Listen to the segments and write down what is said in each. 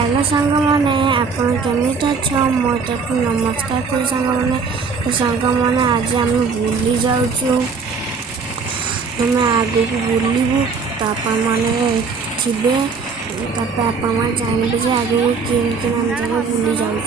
Hello सांग मैंने आपण केमिति अछ मोटाकू नमस्कार कर सांग मैंने तो सांग मैंने आज आम बुली जाऊँ तुम आगे को बुलू तो आपण मैंने थे आपण मैंने जानवे आगे को किन आम जगह बुली जाऊँ।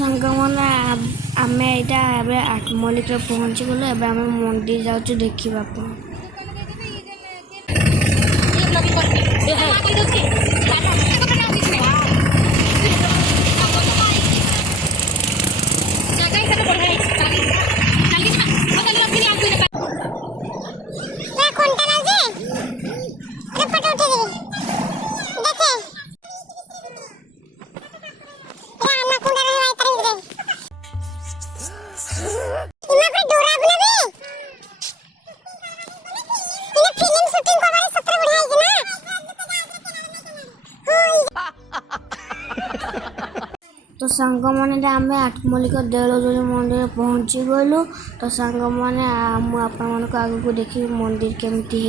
सांगମାନେ ଆମେ ଏଇଟା ଏବେ ଆଠମଲ୍ଲିକରେ ପହଞ୍ଚି ଗଲୁ। ଏବେ ଆମେ ମନ୍ଦିର ଯାଉଛୁ ଦେଖିବା ପାଇଁ। तो सांग मैंने आम आठमल्लिक देवलजोरी मंदिर पहुँची गलु। तो सांग मैंने आपण को आग को देखी मंदिर केमती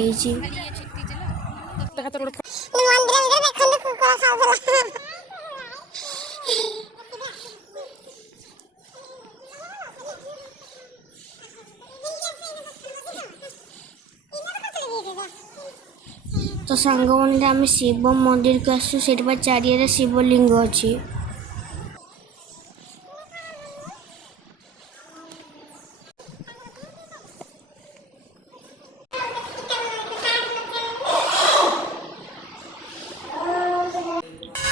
तो सांग मैंने आम शिव मंदिर को आसु से चारिया शिवलिंग अच्छी।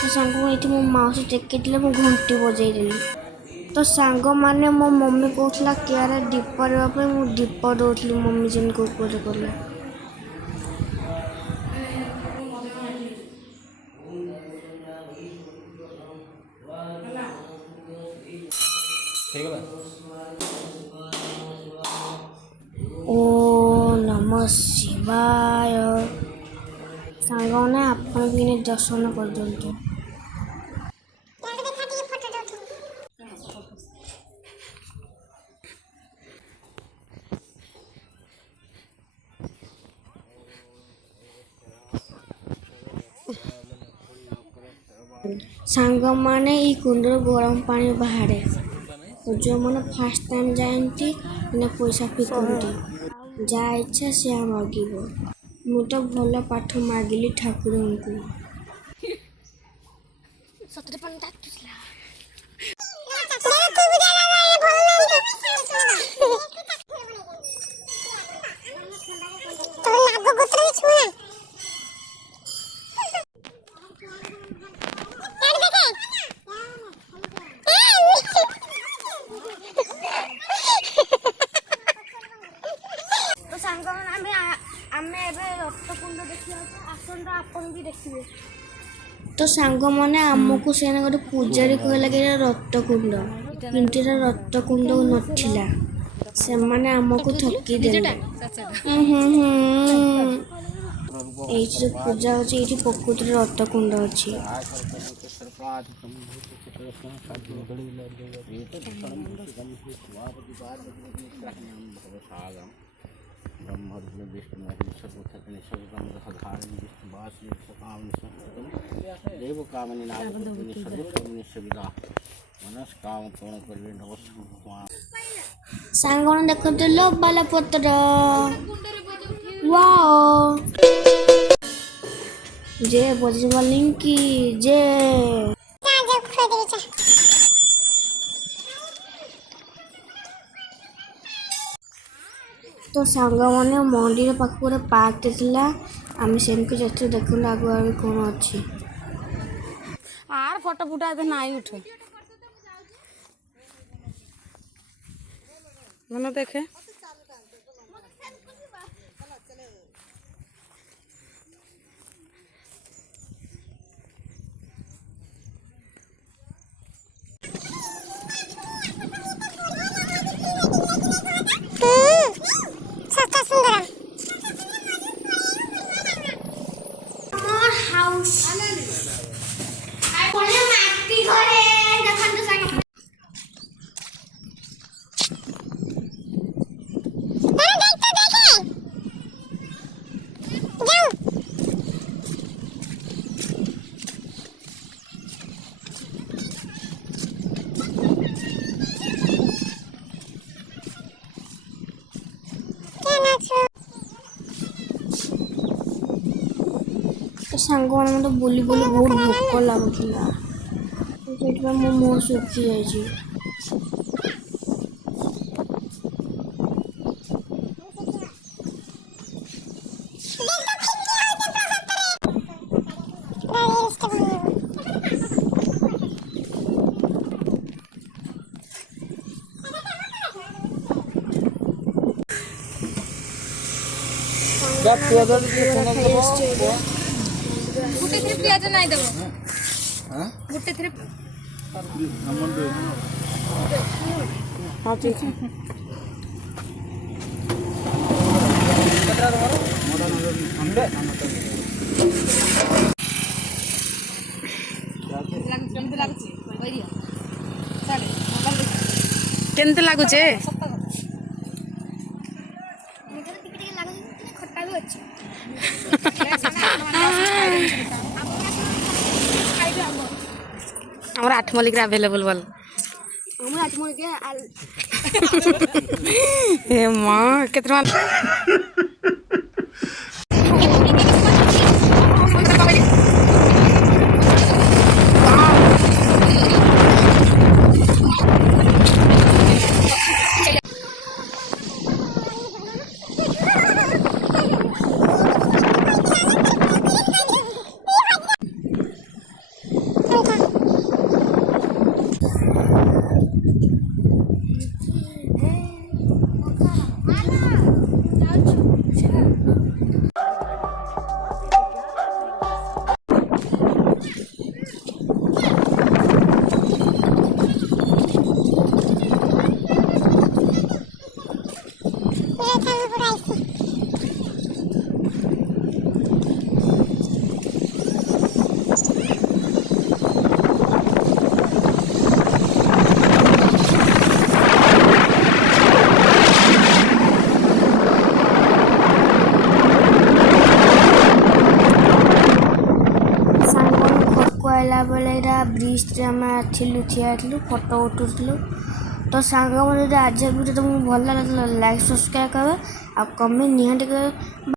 सांग ये मो माउसी टेक मु घंटी बजेदेली। तो सांग मैंने मो मम्मी कहला कियारे दीप देवाई मु दीप दौली मम्मी जेन को कले। ओ नमः शिवाय। सांग ने आपण भी दर्शन कर दिंतु। सांग माने ई कुंडर गरम पानी बाहर जो मैंने फास्ट टाइम जाती पैसा फिकती जहाँ इच्छा से मागिब। मु तो भल पाठ मागिली ठाकुर को। तो सांग मैंने आमको से गोटे पूजारी कहला कि रक्त कुंड किंतु रक्त कुंड नाला से मैंने आमको ठकी देले। जो पूजा होती प्रकृति रक्त कुंड अच्छी। सांग देखते लबाला पत्र वाओ जय बजरंगबली की जय। तो सांग मैंने मंदिर पाख पार्क था आम से देखते आगु आगे कौन अच्छी आर फोटो फुटा तो नहीं उठे मन देखे ସାଙ୍ଗମାନେ ମୋତେ ବୁଲି ବୁଲି ବହୁତ ଭୋକ ଲାଗୁଥିଲା, ସେଥିପାଇଁ ମୋ ମୁହଁ ଶୁଖି ଯାଇଛି। ଗୋଟେ ଥିରେ ପିଆଜ ନାଇଁ ଦେବ ଗୋଟେ ଥିରେ ହଁ ଠିକ କେମିତି ଲାଗୁଛେ? ଖଟା ବି ଅଛି। ଆମର 8 ମଲ୍ଲିକରେ ଆଭେଲେବଲ୍ ଭଲ। ଆମର ଆଜି ମୋର ଏ ମା କେତେ ଟଙ୍କା? ଆଇଲା ବେଳେ ଏଇଟା ବ୍ରିଜ୍ରେ ଆମେ ଥିଲୁ, ଠିଆ ହେଇଥିଲୁ, ଫଟୋ ଉଠୁଥିଲୁ। ତ ସାଙ୍ଗମାନେ ଯଦି ଆଜି ଭିଡ଼ିଓ ତୁମକୁ ଭଲ ଲାଗିଲା ଲାଇକ୍ ସବସ୍କ୍ରାଇବ୍ କରିବେ ଆଉ କମେଣ୍ଟ ନିହାତି କରିବେ।